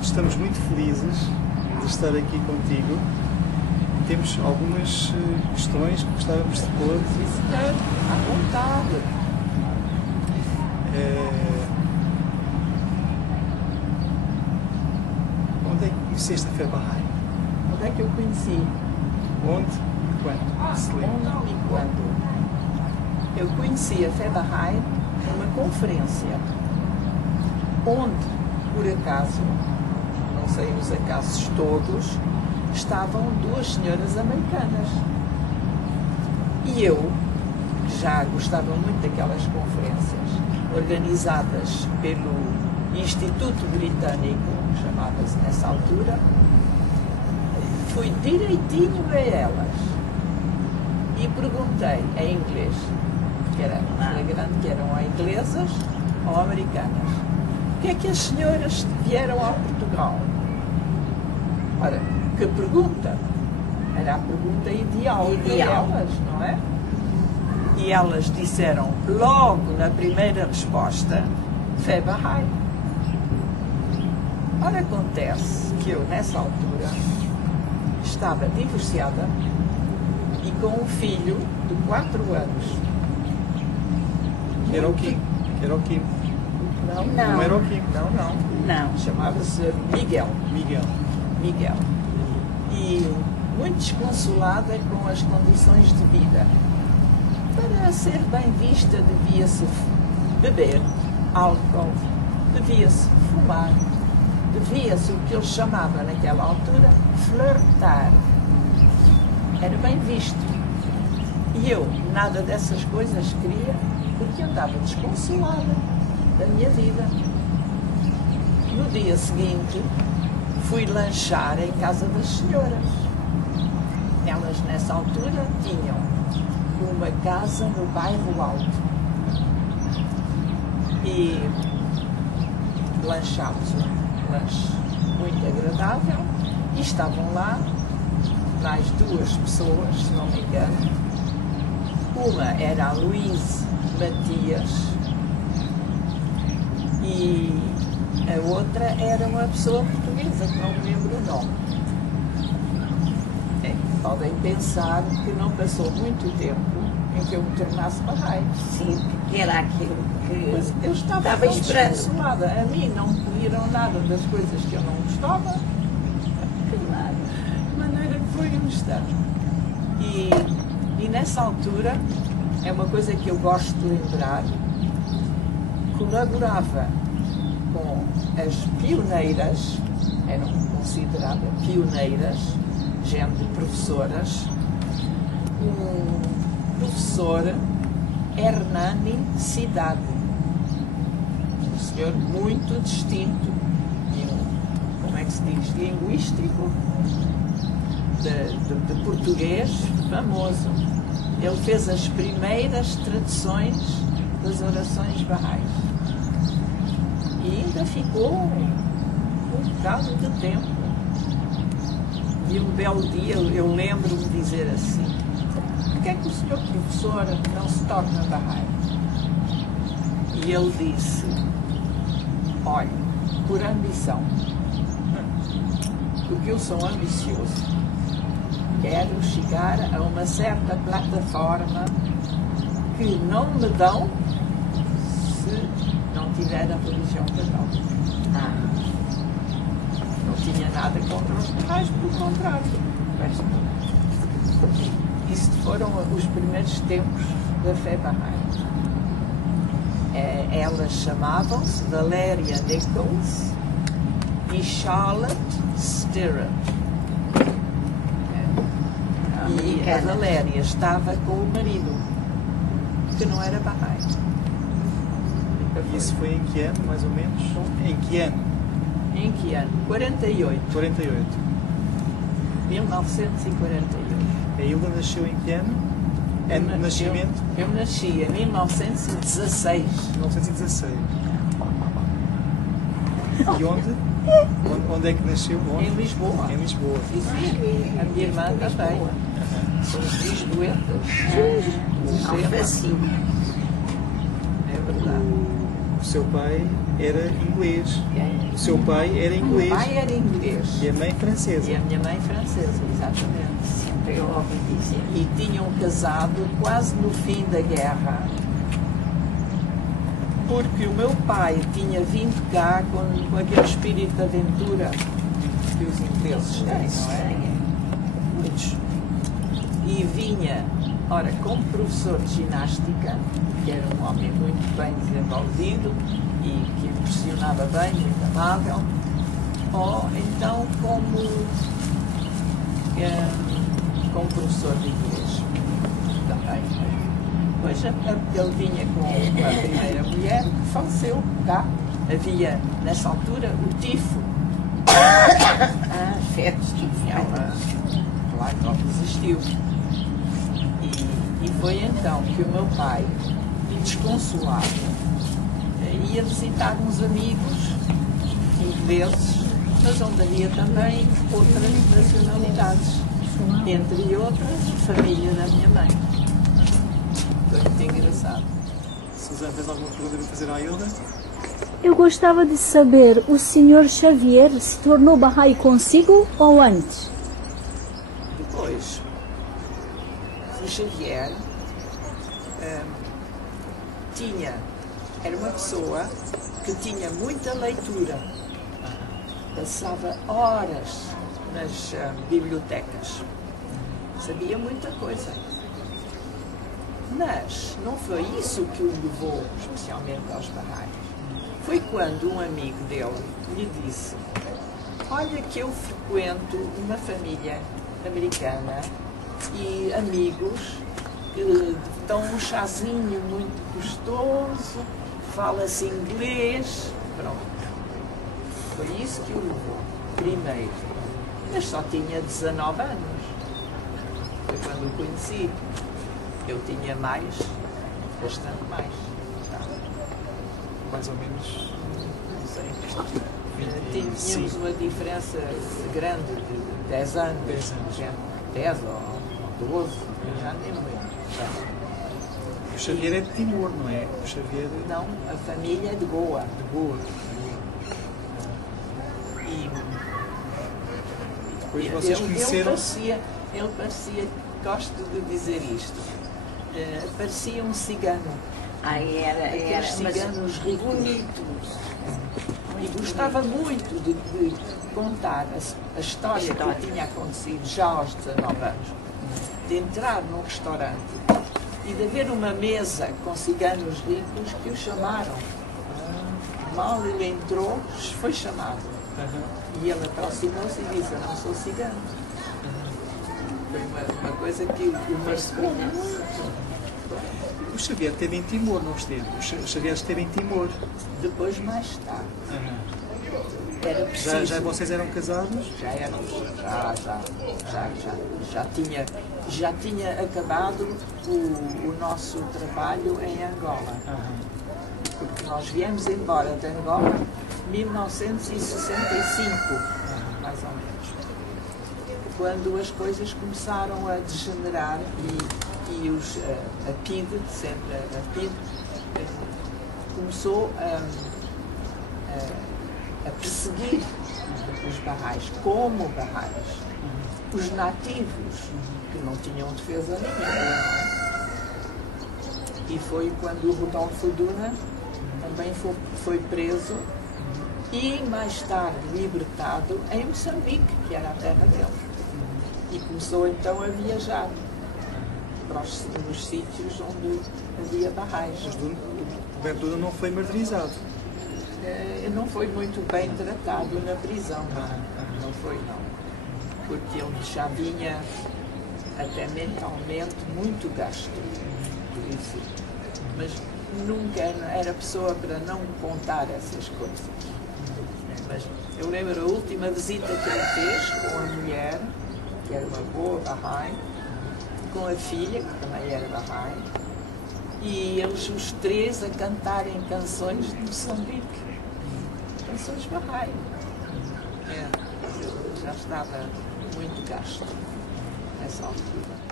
Estamos muito felizes de estar aqui contigo. Temos algumas questões que gostávamos de pôr. Sim, senhor, à vontade. Onde é que conheceste a fé Bahá'í? Onde é que eu conheci? Onde e quando? Se lembra? Onde e quando? Eu conheci a fé Bahá'í numa conferência, onde, por acaso, não sei os acasos todos, estavam duas senhoras americanas. E eu, que já gostava muito daquelas conferências, organizadas pelo Instituto Britânico, chamava-se nessa altura, fui direitinho a elas e perguntei em inglês, que era grande, que eram ou inglesas ou americanas, o que é que as senhoras vieram a Portugal? Ora, que pergunta? Era a pergunta ideal para elas, não é? E elas disseram logo na primeira resposta, fé Bahá'í. Ora, acontece que eu, nessa altura, estava divorciada e com um filho de 4 anos. Que era o Kim. Que era o Kim. Não, Não era o Kim. Não. Chamava-se Miguel. Miguel. E muito desconsolada com as condições de vida. Para ser bem vista, devia-se beber álcool, devia-se fumar, devia-se o que eles chamavam naquela altura flertar. Era bem visto. E eu nada dessas coisas queria, porque eu estava desconsolada da minha vida. No dia seguinte, fui lanchar em casa das senhoras. Elas, nessa altura, tinham uma casa no bairro Alto. E lanchámos um lanche muito agradável e estavam lá mais 2 pessoas, se não me engano. Uma era a Luíse Matias e a outra era uma pessoa portuguesa, que não me lembro o nome. Podem pensar que não passou muito tempo em que eu me tornasse Bahá'í. Sim, porque era aquilo que Mas eu estava desconsolada. A mim não me pediram nada das coisas que eu não gostava. Claro. De maneira que foi um instante. E nessa altura, é uma coisa que eu gosto de lembrar, colaborava com as pioneiras, eram consideradas pioneiras, gente de professoras, um professor Hernani Cidade, um senhor muito distinto, como é que se diz, linguístico, de português, famoso. Ele fez as primeiras traduções das orações Bahá'ís e ainda ficou um bocado de tempo. E um belo dia eu lembro-me de dizer assim: porque é que o senhor professor não se torna Bahá'í? E ele disse: olha, por ambição, porque eu sou ambicioso, quero chegar a uma certa plataforma que não me dão se não tiver a religião católica. Não tinha nada contra os Bahá'ís, pelo contrário. Isso foram os primeiros tempos da fé Bahá'í. Elas chamavam-se Valéria Nichols e Charlotte Stirrup. E a Valéria estava com o marido, que não era Bahá'í. Isso foi em que ano, mais ou menos? Em que ano? Em que ano? 48. 48. 1948. A Hilda nasceu em que ano? Ano de nascimento? Eu nasci em 1916. 1916. E onde? Onde é que nasceu? Onde? Em Lisboa. Em Lisboa. Sim. A minha irmã também. Somos lisboetas. Alfacinho. É verdade. o seu pai era inglês. O seu pai era inglês. O pai era inglês. E a mãe francesa. E a minha mãe francesa, exatamente. Sempre eu ouvi dizer. E tinham casado quase no fim da guerra, porque o meu pai tinha vindo cá com aquele espírito de aventura que os ingleses têm, não é? Muitos. E vinha, ora, como professor de ginástica, que era um homem muito bem desenvolvido e que impressionava bem, muito amável, ou então como professor de inglês também. Depois ele vinha com a primeira mulher que faleceu cá. Havia, nessa altura, o tifo. Fetos de Claro, não existiu. E foi então que o meu pai, desconsolado, ia visitar uns amigos ingleses, mas onde havia também outras nacionalidades, entre outras, a família da minha mãe. Foi muito engraçado. Suzana, tens alguma pergunta para fazer à Hilda? Eu gostava de saber, o Sr. Xavier se tornou Bahá'í consigo ou antes? Depois, o Xavier era uma pessoa que tinha muita leitura, passava horas nas bibliotecas, sabia muita coisa. Mas não foi isso que o levou especialmente aos Bahá'ís. Foi quando um amigo dele lhe disse: olha que eu frequento uma família americana e amigos que dão um chazinho muito gostoso, fala-se inglês. Pronto. Foi isso que o levou, primeiro. Mas só tinha 19 anos. Foi quando o conheci. Eu tinha mais, bastante mais. Tá. Mais ou menos. Não sei. Tínhamos uma diferença grande de 10 anos. 10 ou 12, já nem me lembro. O Xavier é de Timor, não é? O Xavier é Não, a família é de Goa. de Goa. E Depois vocês conheceram. ele parecia, gosto de dizer isto, parecia um cigano. Era Aqueles ciganos ricos. bonitos. E gostava muito de contar a história que tinha acontecido já aos 19 anos. De entrar num restaurante e de haver uma mesa com ciganos ricos que o chamaram. Mal ele entrou, foi chamado. E ele aproximou-se e disse: eu não sou cigano. Foi uma coisa que o marcou muito. O Xavier esteve em Timor, não esteve? O Xavier esteve em Timor. Depois, mais tarde, era preciso... Já vocês eram casados? Já éramos, já tinha acabado o nosso trabalho em Angola. Porque nós viemos embora de Angola em 1965, mais ou menos. Quando as coisas começaram a degenerar e a PID, sempre a PID, começou a perseguir os Bahá'ís, como Bahá'ís. Os nativos, que não tinham defesa nenhuma. E foi quando o Rodolfo Duna também foi preso e mais tarde libertado em Moçambique, que era a terra dele. E começou então a viajar para os sítios onde havia Bahá'ís. Mas o Roberto Duna não foi martirizado. Não foi muito bem tratado na prisão, não foi não. Porque ele já vinha até mentalmente muito gasto, por isso. Mas nunca era pessoa para não contar essas coisas. Mas eu lembro a última visita que ele fez com a mulher, que era uma boa Bahá'í, com a filha, que também era Bahá'í, e eles os três a cantarem canções de Moçambique. Canções Bahá'í. Eu já estava muito gasto nessa altura.